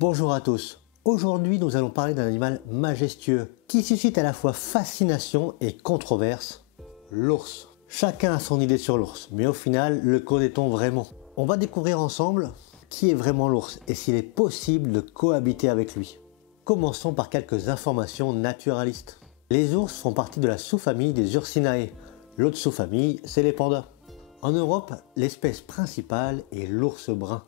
Bonjour à tous. Aujourd'hui, nous allons parler d'un animal majestueux qui suscite à la fois fascination et controverse, l'ours. Chacun a son idée sur l'ours, mais au final, le connaît-on vraiment? On va découvrir ensemble qui est vraiment l'ours et s'il est possible de cohabiter avec lui. Commençons par quelques informations naturalistes. Les ours font partie de la sous-famille des Ursinae. L'autre sous-famille, c'est les pandas. En Europe, l'espèce principale est l'ours brun,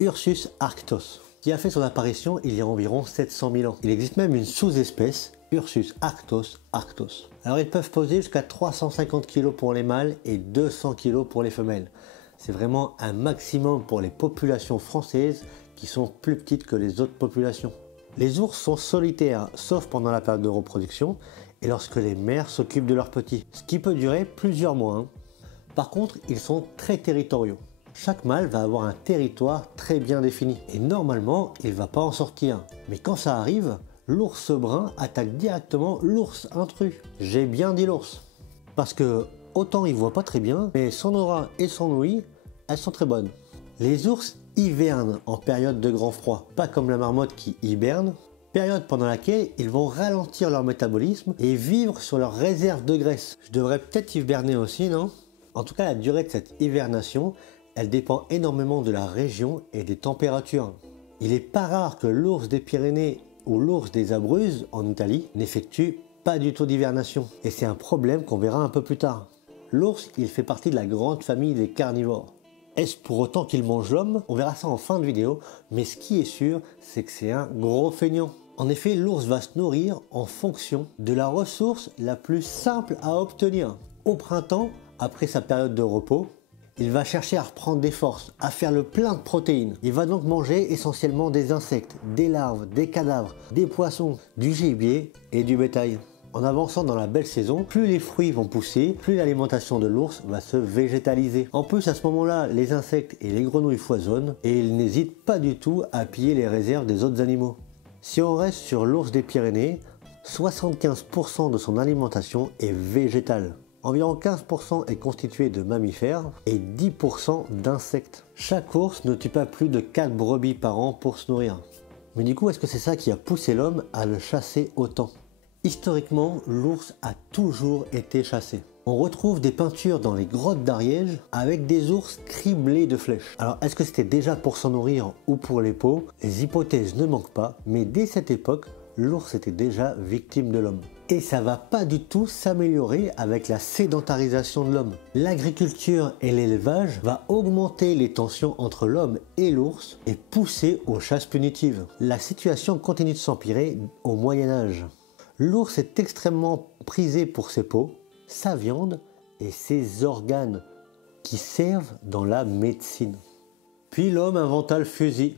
Ursus arctos, qui a fait son apparition il y a environ 700 000 ans. Il existe même une sous-espèce, Ursus arctos arctos. Alors ils peuvent peser jusqu'à 350 kg pour les mâles et 200 kg pour les femelles. C'est vraiment un maximum pour les populations françaises qui sont plus petites que les autres populations. Les ours sont solitaires, sauf pendant la période de reproduction et lorsque les mères s'occupent de leurs petits, ce qui peut durer plusieurs mois. Par contre, ils sont très territoriaux. Chaque mâle va avoir un territoire très bien défini et normalement il ne va pas en sortir. Mais quand ça arrive, l'ours brun attaque directement l'ours intrus. J'ai bien dit l'ours. Parce que autant il voit pas très bien, mais son aura et son ouïe, elles sont très bonnes. Les ours hivernent en période de grand froid, pas comme la marmotte qui hiberne, période pendant laquelle ils vont ralentir leur métabolisme et vivre sur leur réserve de graisse. Je devrais peut-être hiberner aussi, non? En tout cas, la durée de cette hibernation, elle dépend énormément de la région et des températures. Il n'est pas rare que l'ours des Pyrénées ou l'ours des Abruzzes en Italie n'effectue pas du tout d'hivernation. Et c'est un problème qu'on verra un peu plus tard. L'ours, il fait partie de la grande famille des carnivores. Est-ce pour autant qu'il mange l'homme? On verra ça en fin de vidéo, mais ce qui est sûr, c'est que c'est un gros feignant. En effet, l'ours va se nourrir en fonction de la ressource la plus simple à obtenir. Au printemps, après sa période de repos, il va chercher à reprendre des forces, à faire le plein de protéines. Il va donc manger essentiellement des insectes, des larves, des cadavres, des poissons, du gibier et du bétail. En avançant dans la belle saison, plus les fruits vont pousser, plus l'alimentation de l'ours va se végétaliser. En plus, à ce moment-là, les insectes et les grenouilles foisonnent et il n'hésite pas du tout à piller les réserves des autres animaux. Si on reste sur l'ours des Pyrénées, 75% de son alimentation est végétale. Environ 15% est constitué de mammifères et 10% d'insectes. Chaque ours ne tue pas plus de 4 brebis par an pour se nourrir. Mais du coup, est-ce que c'est ça qui a poussé l'homme à le chasser autant? Historiquement, l'ours a toujours été chassé. On retrouve des peintures dans les grottes d'Ariège avec des ours criblés de flèches. Alors, est-ce que c'était déjà pour s'en nourrir ou pour les peaux? Les hypothèses ne manquent pas, mais dès cette époque, l'ours était déjà victime de l'homme. Et ça va pas du tout s'améliorer avec la sédentarisation de l'homme. L'agriculture et l'élevage va augmenter les tensions entre l'homme et l'ours et pousser aux chasses punitives. La situation continue de s'empirer au Moyen-Âge. L'ours est extrêmement prisé pour ses peaux, sa viande et ses organes qui servent dans la médecine. Puis l'homme inventa le fusil.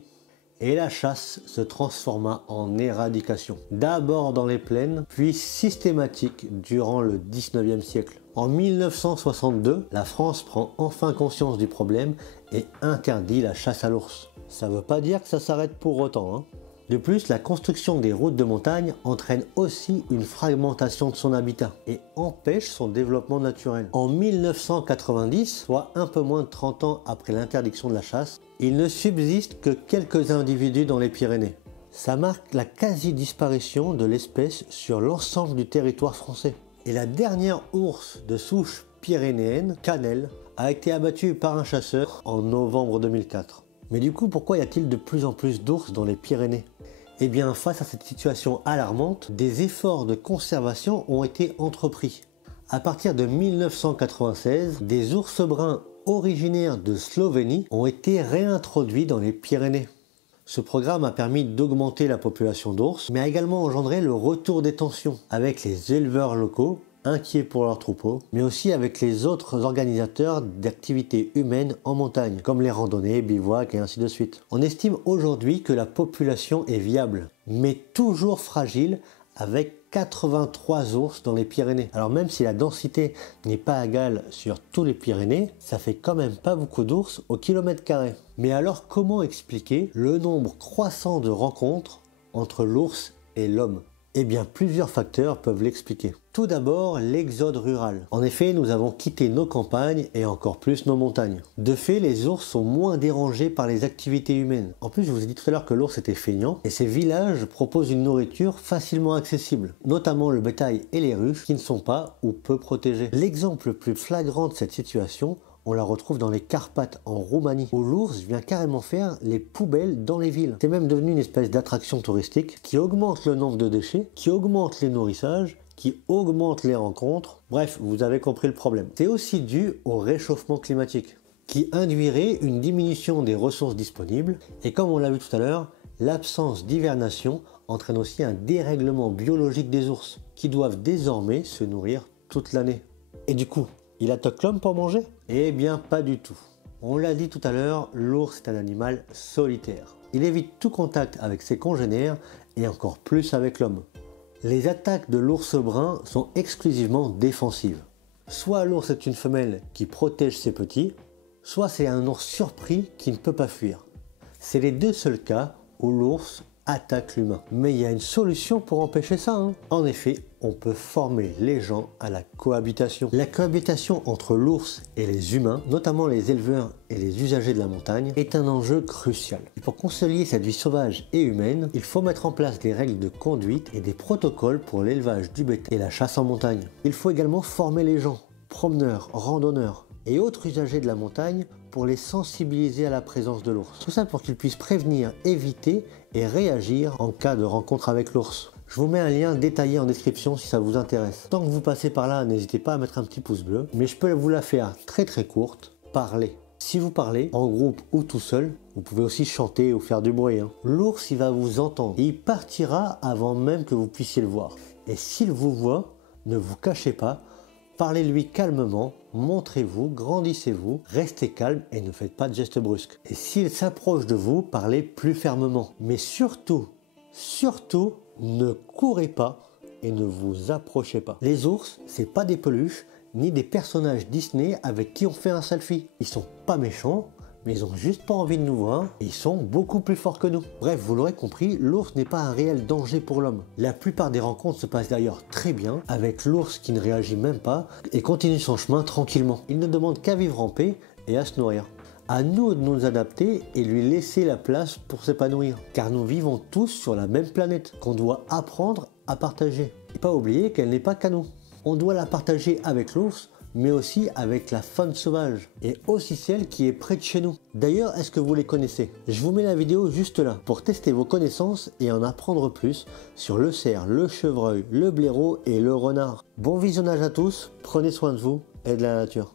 Et la chasse se transforma en éradication. D'abord dans les plaines, puis systématique durant le 19e siècle. En 1962, la France prend enfin conscience du problème et interdit la chasse à l'ours. Ça ne veut pas dire que ça s'arrête pour autant, hein. De plus, la construction des routes de montagne entraîne aussi une fragmentation de son habitat et empêche son développement naturel. En 1990, soit un peu moins de 30 ans après l'interdiction de la chasse, il ne subsiste que quelques individus dans les Pyrénées. Ça marque la quasi-disparition de l'espèce sur l'ensemble du territoire français. Et la dernière ours de souche pyrénéenne, Canel, a été abattue par un chasseur en novembre 2004. Mais du coup, pourquoi y a-t-il de plus en plus d'ours dans les Pyrénées? Eh bien, face à cette situation alarmante, des efforts de conservation ont été entrepris. À partir de 1996, des ours bruns originaires de Slovénie ont été réintroduits dans les Pyrénées. Ce programme a permis d'augmenter la population d'ours, mais a également engendré le retour des tensions avec les éleveurs locaux, inquiets pour leurs troupeaux, mais aussi avec les autres organisateurs d'activités humaines en montagne, comme les randonnées, bivouacs et ainsi de suite. On estime aujourd'hui que la population est viable, mais toujours fragile, avec 83 ours dans les Pyrénées. Alors même si la densité n'est pas égale sur tous les Pyrénées, ça fait quand même pas beaucoup d'ours au kilomètre carré. Mais alors comment expliquer le nombre croissant de rencontres entre l'ours et l'homme? Eh bien, plusieurs facteurs peuvent l'expliquer. Tout d'abord, l'exode rural. En effet, nous avons quitté nos campagnes et encore plus nos montagnes. De fait, les ours sont moins dérangés par les activités humaines. En plus, je vous ai dit tout à l'heure que l'ours était feignant et ces villages proposent une nourriture facilement accessible, notamment le bétail et les ruches qui ne sont pas ou peu protégés. L'exemple le plus flagrant de cette situation, on la retrouve dans les Carpates en Roumanie, où l'ours vient carrément faire les poubelles dans les villes. C'est même devenu une espèce d'attraction touristique qui augmente le nombre de déchets, qui augmente les nourrissages, qui augmente les rencontres. Bref, vous avez compris le problème. C'est aussi dû au réchauffement climatique, qui induirait une diminution des ressources disponibles, et comme on l'a vu tout à l'heure, l'absence d'hivernation entraîne aussi un dérèglement biologique des ours, qui doivent désormais se nourrir toute l'année. Et du coup, il attaque l'homme pour manger? Eh bien, pas du tout. On l'a dit tout à l'heure, l'ours est un animal solitaire. Il évite tout contact avec ses congénères et encore plus avec l'homme. Les attaques de l'ours brun sont exclusivement défensives. Soit l'ours est une femelle qui protège ses petits, soit c'est un ours surpris qui ne peut pas fuir. C'est les deux seuls cas où l'ours attaque l'humain. Mais il y a une solution pour empêcher ça, hein. En effet, on peut former les gens à la cohabitation. La cohabitation entre l'ours et les humains, notamment les éleveurs et les usagers de la montagne, est un enjeu crucial. Et pour concilier cette vie sauvage et humaine, il faut mettre en place des règles de conduite et des protocoles pour l'élevage du bétail et la chasse en montagne. Il faut également former les gens, promeneurs, randonneurs et autres usagers de la montagne pour les sensibiliser à la présence de l'ours. Tout ça pour qu'ils puissent prévenir, éviter et réagir en cas de rencontre avec l'ours. Je vous mets un lien détaillé en description si ça vous intéresse. Tant que vous passez par là, n'hésitez pas à mettre un petit pouce bleu, mais je peux vous la faire très courte. Parlez. Si vous parlez, en groupe ou tout seul, vous pouvez aussi chanter ou faire du bruit, hein. L'ours, il va vous entendre. Et il partira avant même que vous puissiez le voir. Et s'il vous voit, ne vous cachez pas, parlez-lui calmement, montrez-vous, grandissez-vous, restez calme et ne faites pas de gestes brusques. Et s'il s'approche de vous, parlez plus fermement. Mais surtout, ne courez pas et ne vous approchez pas. Les ours, c'est pas des peluches, ni des personnages Disney avec qui on fait un selfie. Ils sont pas méchants, mais ils ont juste pas envie de nous voir et ils sont beaucoup plus forts que nous. Bref, vous l'aurez compris, l'ours n'est pas un réel danger pour l'homme. La plupart des rencontres se passent d'ailleurs très bien, avec l'ours qui ne réagit même pas et continue son chemin tranquillement. Il ne demande qu'à vivre en paix et à se nourrir. À nous de nous adapter et lui laisser la place pour s'épanouir. Car nous vivons tous sur la même planète, qu'on doit apprendre à partager. Et pas oublier qu'elle n'est pas qu'à nous. On doit la partager avec l'ours, mais aussi avec la faune sauvage, et aussi celle qui est près de chez nous. D'ailleurs, est-ce que vous les connaissez? Je vous mets la vidéo juste là, pour tester vos connaissances et en apprendre plus sur le cerf, le chevreuil, le blaireau et le renard. Bon visionnage à tous, prenez soin de vous et de la nature.